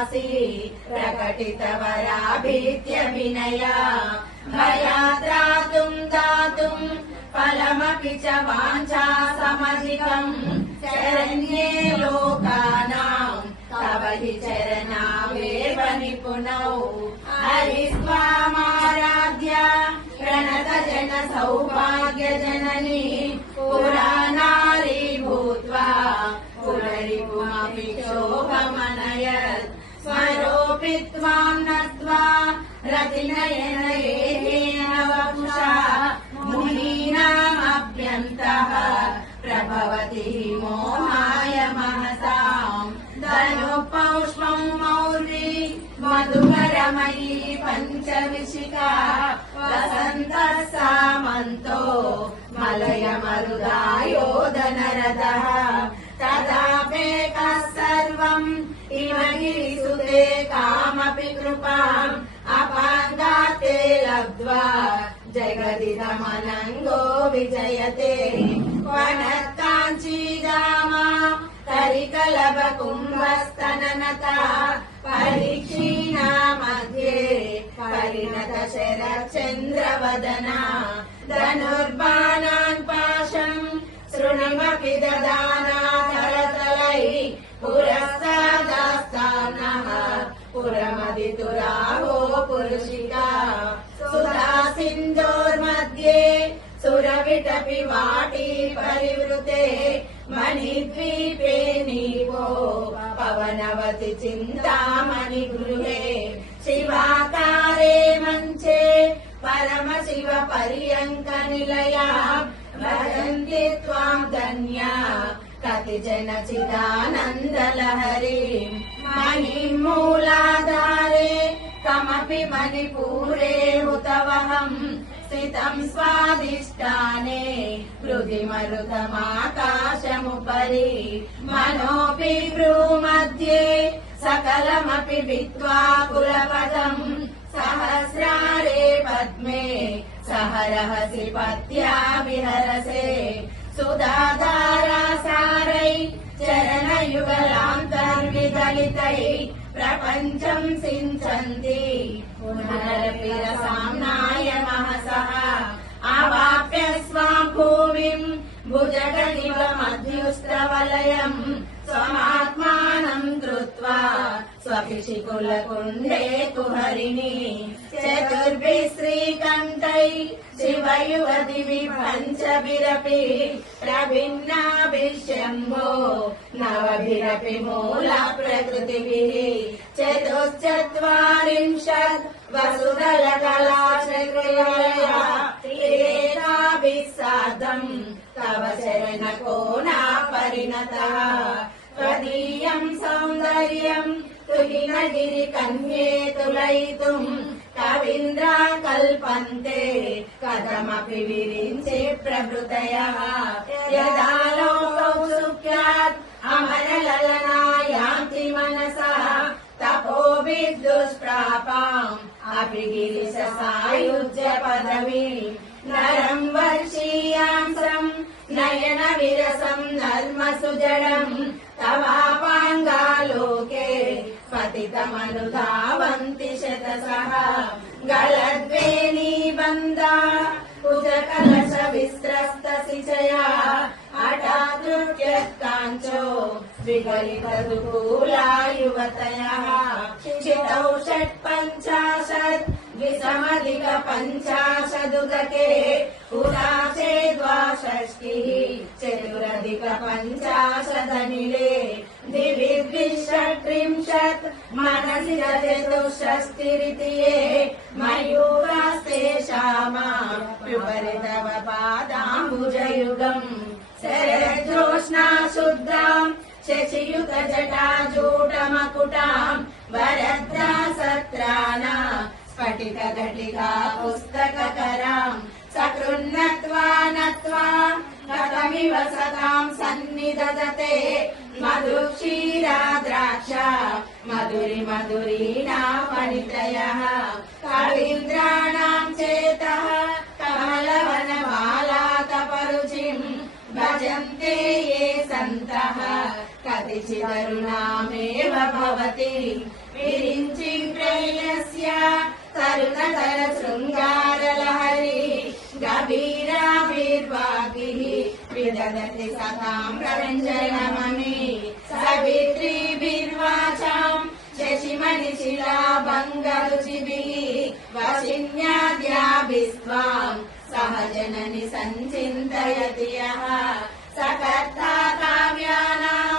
भासी प्रकटितवराभीत्यभिनया भयाद्रातुं दातुं फलमपि च वाञ्छा समधिकम् शरण्ये लोकानां तव हि चरणावेव निपुणौ हरिस्त्वामाराध्य प्रणत जन सौभाग्य जननी पुरानारी भूत्वा पुररिपुमपि शोभमनयत् स्वरोऽपि त्वां नत्वा रतिनयनयेन वपुषा मुनीनामभ्यन्तः प्रभवति मोहाय महताम् धनुपौष्पं मौर्वी मधुकरमयी पञ्चविशिखा वसन्तः सामन्तो मलयमरुदायोधनरथः तदापेकः सर्वम् इव गिरिसुते कामपि कृपाम् अपाङ्गाते लब्ध्वा जगदिदमनङ्गो विजयते वनत्काञ्चीदामा करिकलभकुम्भस्तननता परीक्षीणा मध्ये परिणत शरच्चन्द्रवदना धनुर्बाणान् पाशम् शृणुमपि ददाना करतलैः पुरस्तादास्तानः पुरमदितुराहो पुरुषिका सुधा सिन्धोर्मध्ये सुरविटपि वाटी परिवृते मणिद्वीपे नीवो पवनवति चिन्तामणि गृहे शिवाकारे मञ्चे परमशिव पर्यङ्क निलया भजन्ति त्वां धन्या कतिचन चिदानन्दलहरी मणिमूलाधारे कमपि मणिपूरे हुतवहम् स्थितं स्वादिष्ठाने हृदि मरुतमाकाशमुपरि मनोऽपि भ्रूमध्ये सकलमपि विद्वा कुलपदम् सहस्रारे पद्मे सह रहसि पत्या विहरसे सुधाधारासारै चरणयुगलान्तर्विदलितै प्रपञ्चं सिञ्चन्ति पुनरपि रसाम्नाय महसः अवाप्य स्वां भूमिं भुजगनिव मध्युष्टवलयम् स्वमात्मानं कृत्वा स्वपिशिकुलकुण्डे कुहरिणी चतुर्भिः श्रीकण्ठै शिवयुवतिभिः पञ्चभिरपि प्रभिन्नाभिः शम्भो नवभिरपि मूलप्रकृतिभिः चतुश्चत्वारिंशत् वसुधलकलाश्रयया त्रिरेकाभिः सार्धम् तव चरणकोना परिणतः त्वदीयं सौन्दर्यं तुहिनगिरिकन्ये तुलयितुं कवीन्द्रा कल्पन्ते कथमपि विरिञ्चे प्रभृतयः यदा लोकौ सुख्यात् अमरललना यान्ति मनसः तपोभिर्दुष्प्रापाम् अपि गिरिशसायुज्य पदवीम् नरं वर्षीयांसम् नयन विरसं नर्मसुजडम् तवापाङ्गालोके पतितमनुधावन्ति शतशः गलद्वेणीबन्धा कुजकलश विस्त्रस्तसिचया हठादृत्यकाञ्चो विगलितदुकूला युवतयः चितौ षट्पञ्चाशत् द्विसमधिक पञ्चाशदुदके उदाचे द्वाषष्टिः चतुरधिक पञ्चाशदनिले दिवि द्विषट्त्रिंशत् मनसि चतुष्षष्टिरिति ये मयूरास्तेषामाप्युपरि तव पादाम्बुजयुगम् शरज्योत्स्ना शुद्धाम् शशियुत जटाजूटमकुटाम् वरद्रा सत्राना स्फटिक घटिका पुस्तककराम् सकृन्नत्वा नत्वा कथमिव सताम् सन्निदधते मधुक्षीरा द्राक्षा मधुरि मधुरीणामणित्रयः कवीन्द्राणाम् चेतः कमलवनमालातपरुचिम् भजन्ते ये सन्तः कतिचिदरुणामेव भवति विरिञ्चि प्रेयस्य तरुणतर शृङ्गारलहरी गभीराभिर्वागिः विदधति सतां प्ररञ्जनमणि सवित्रीभिर्वाचाम् शशिमणिशिलाभङ्गरुचिभिः वशिन्याद्याभिस्त्वाम् सह जननि सञ्चिन्तयति यः स कर्ता